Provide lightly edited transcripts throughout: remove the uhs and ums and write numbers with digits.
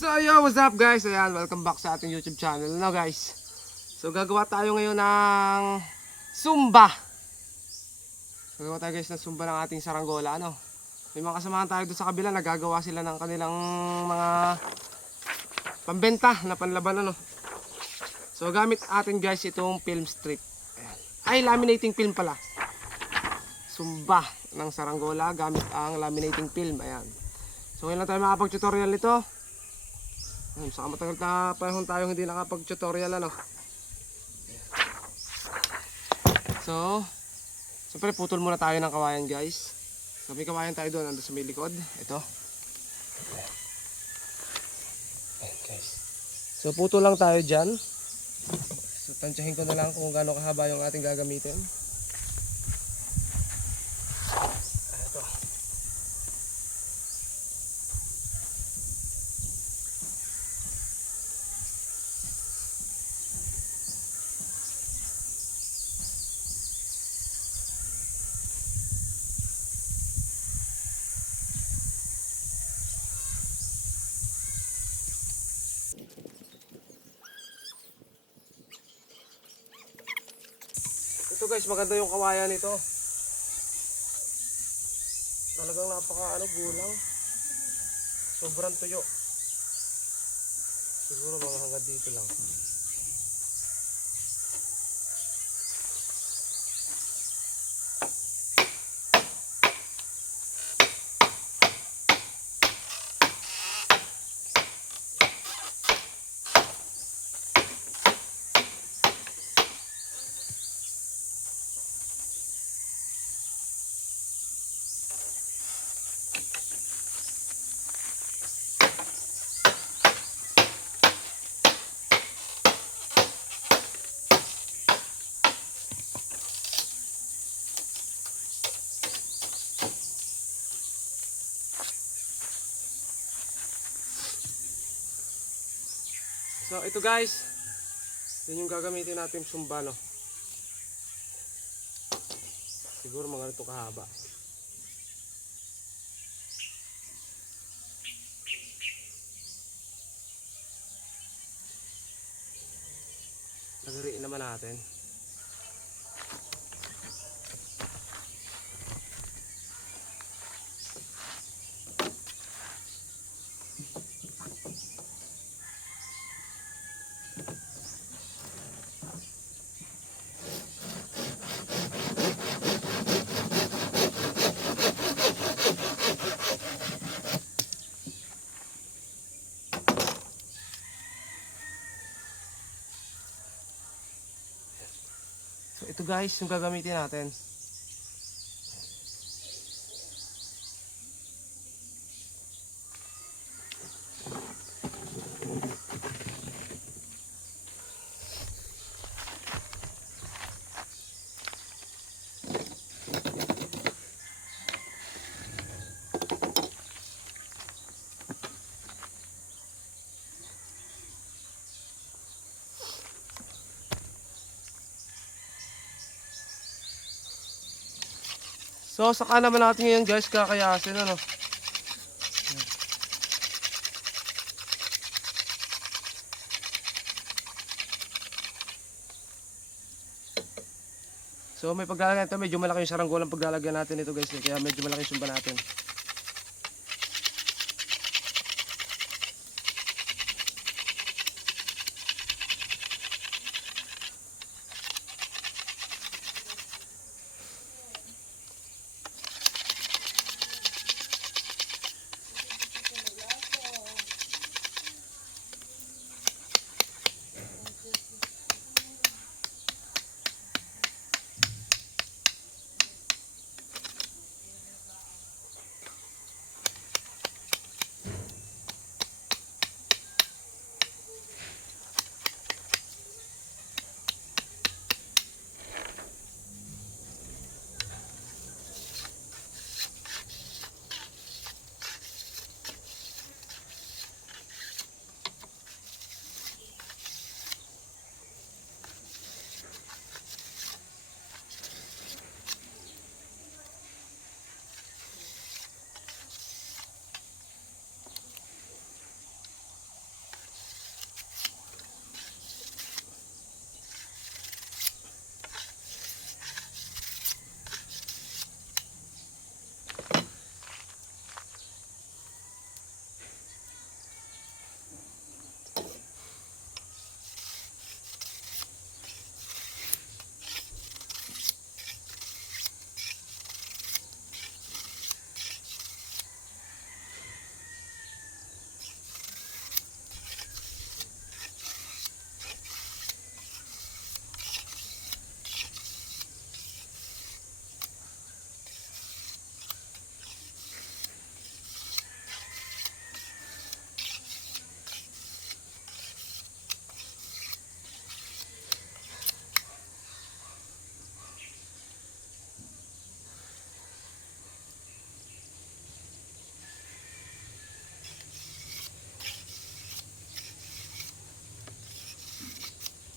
So yo, what's up guys? Ayan, welcome back sa ating YouTube channel na guys. So gagawa tayo ngayon ng Zumba. Gagawa tayo guys ng Zumba ng ating saranggola, ano. May mga kasamahan tayo doon sa kabila, nagagawa sila ng kanilang mga pambenta na panlaban, ano. So gamit atin guys itong film strip. Ayan. Ay, laminating film pala. Zumba ng saranggola gamit ang laminating film. Ayan. So ngayon lang tayo makapag-tutorial nito. Saka matagal na panahon tayo hindi nakapag-tutorial, ano. So siyempre putol muna tayo ng kawayan guys. So may kawayan tayo doon, ando sa may likod. Ito. Ayan guys. So putol lang tayo dyan. So tansyahin ko na lang kung gaano kahaba yung ating gagamitin. Ito. Ito guys, maganda yung kawayan nito. Talagang gulang. Sobrang tuyo. Siguro mga hanggang dito lang. So ito guys, yun yung gagamitin natin Zumba, no. Siguro mga ganito kahaba. Lagariin naman natin. So ito guys, yung gagamitin natin. So saka naman natin ngayon guys kakayasin, ano. So may paglalagyan ito, medyo malaki yung saranggolang paglalagyan natin ito guys, kaya medyo malaki yung Zumba natin.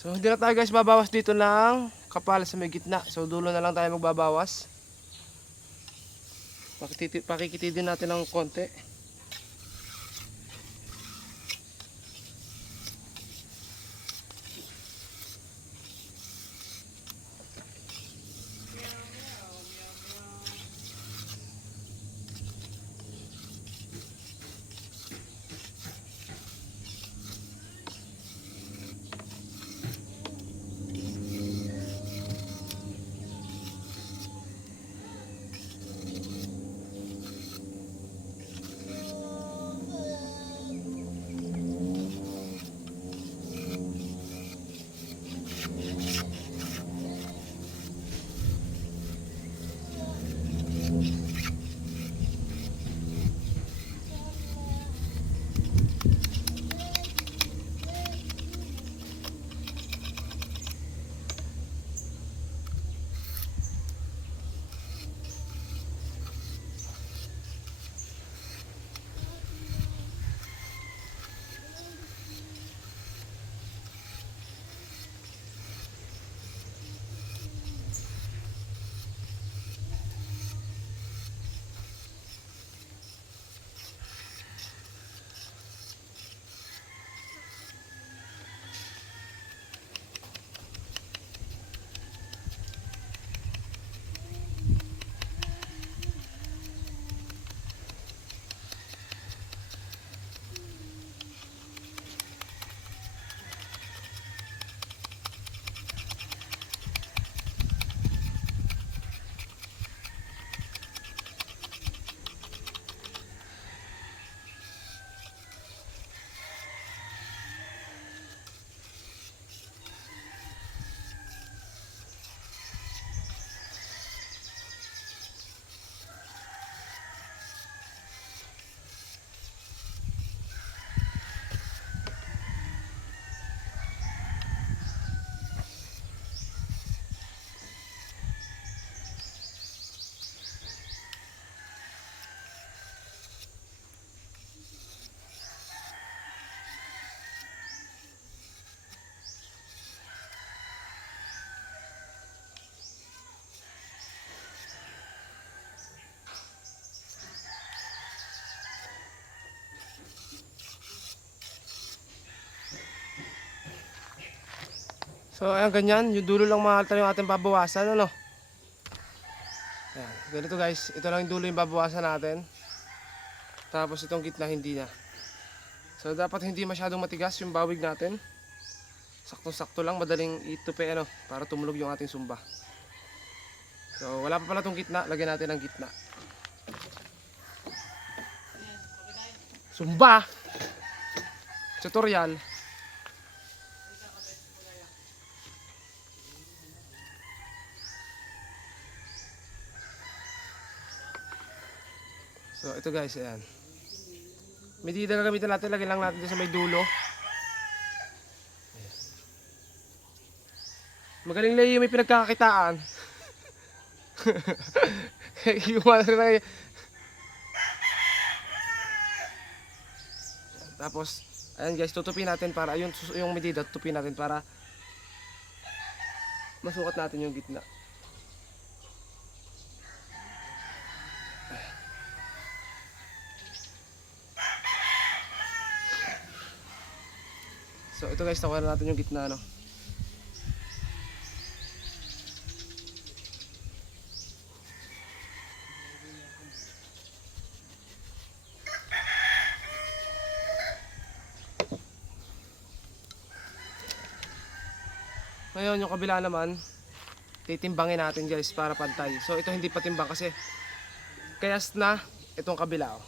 So hindi na tayo guys babawas dito ng kapal sa may gitna. So dulo na lang tayo magbabawas. Pakikitidin natin ng konti. So ayan ganyan, yung dulo lang mga tayo yung ating babawasan, ano? Ayan, ganito guys, ito lang yung dulo yung babawasan natin. Tapos itong gitna hindi na. So dapat hindi masyadong matigas yung bawig natin. Sakto-sakto lang, madaling itupi ano, para tumulog yung ating sumba. So wala pa pala itong gitna, lagyan natin ng gitna. Sumba! Tutorial. So ito guys, ayan. Medida na gamitin natin, lagyan lang natin sa may dulo. Magaling lang yung may pinagkakakitaan. Tapos, ayan guys, tutupin natin para yung medida, tutupin natin para masukat natin yung gitna. So ito guys, nakuha na natin yung gitna, no? Ngayon yung kabila naman, titimbangin natin guys para pantay. So ito hindi pa timbang kasi kayas na itong kabila, oh.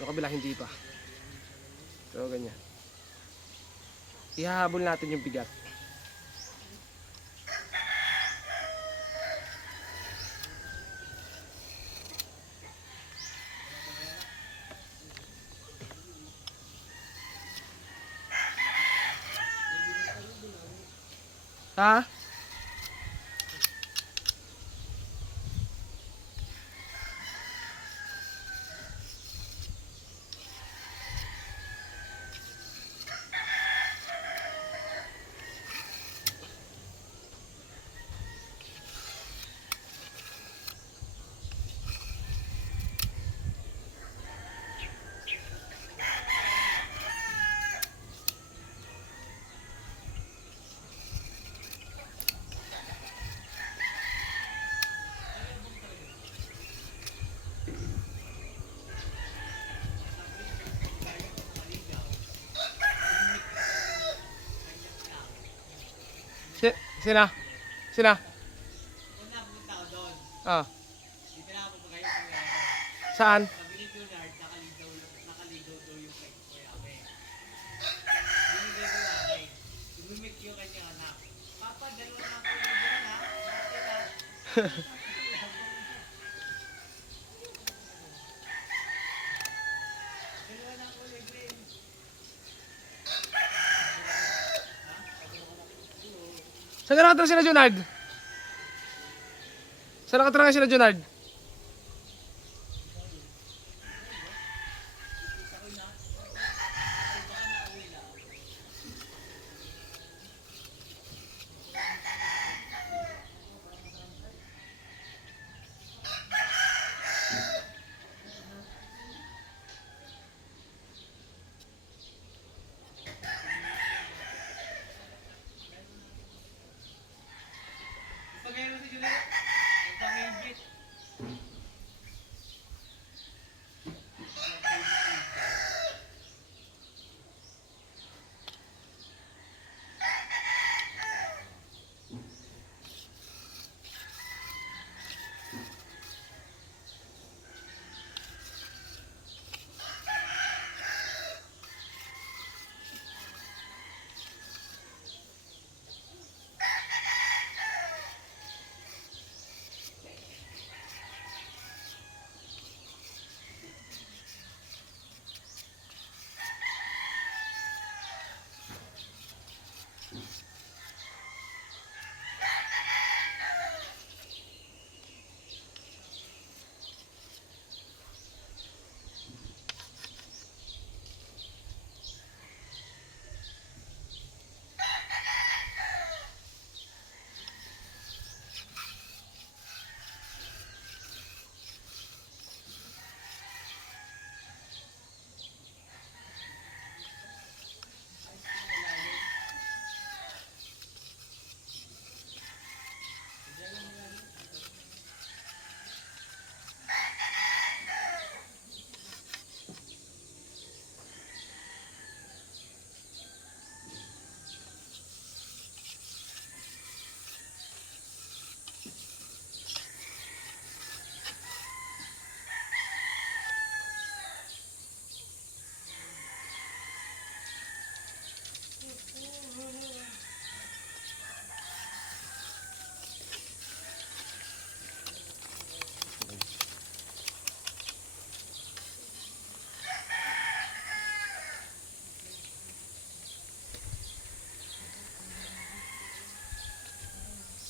Itong kabila hindi pa. So ganyan. Ihahabol natin yung bigat. Ha? Sina? Sina? Una, pumunta ako doon. Ah. Dito na ako pagayon kung gano'n. Saan? Sabi ni Junard, nakaligaw daw yung kay Kuya Abe. Binigay ko yung akin. Lumimik yung kanyang anak. Papa, dalawa na ako yung doon ha. Bakit ha? Dalawa na ako yung green. Saan ka nakatira sila, Junard? Saan nakatira sila, Junard? Pagayon mo si Juliet. Yung pang-ingit.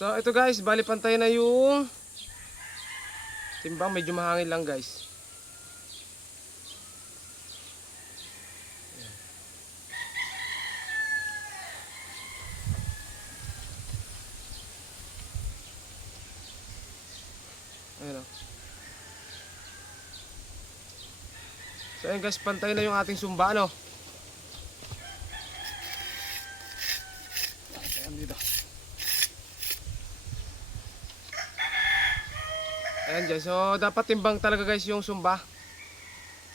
So ito guys, bali pantay na yung timbang, medyo mahangin lang guys. Ayan o. So ayun guys, pantay na yung ating sumba, ano? Ayan dito. Ayan guys, so dapat timbang talaga guys yung sumba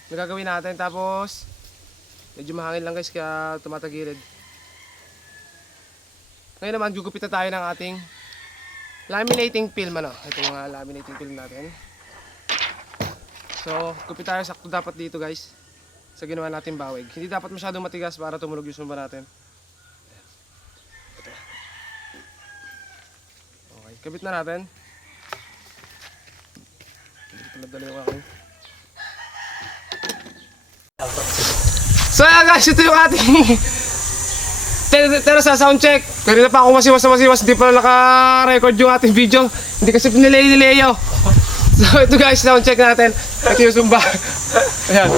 na gagawin natin. Tapos medyo mahangin lang guys, kaya tumatagilid. Ngayon naman gugupitan tayo ng ating laminating film, ano? Ito yung laminating film natin. So gupit tayo sakto dapat dito guys, sa ginawa natin bawig. Hindi dapat masyadong matigas para tumunog yung sumba natin. Okay, kabit na natin. Nadali yung akin. So yeah guys, ito yung ating pero sa sound check. Kanina pa ako masiwas, hindi pa naka-record yung ating video. Hindi kasi pinilay-nilayo. So ito guys, sound check natin. Ito yung sumba. Ayan.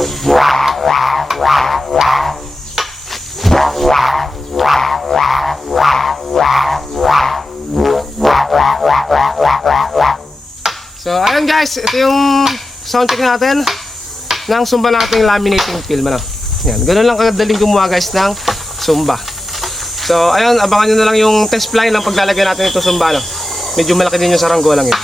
So ayun guys, ito yung sound check natin ng sumba nating laminating film, ano? Yan, ganoon lang kadaling gumawa guys ng sumba. So ayun, abangan nyo na lang yung test fly ng paglalagay natin ito sumba, no? Medyo malaki din yung saranggola lang yun.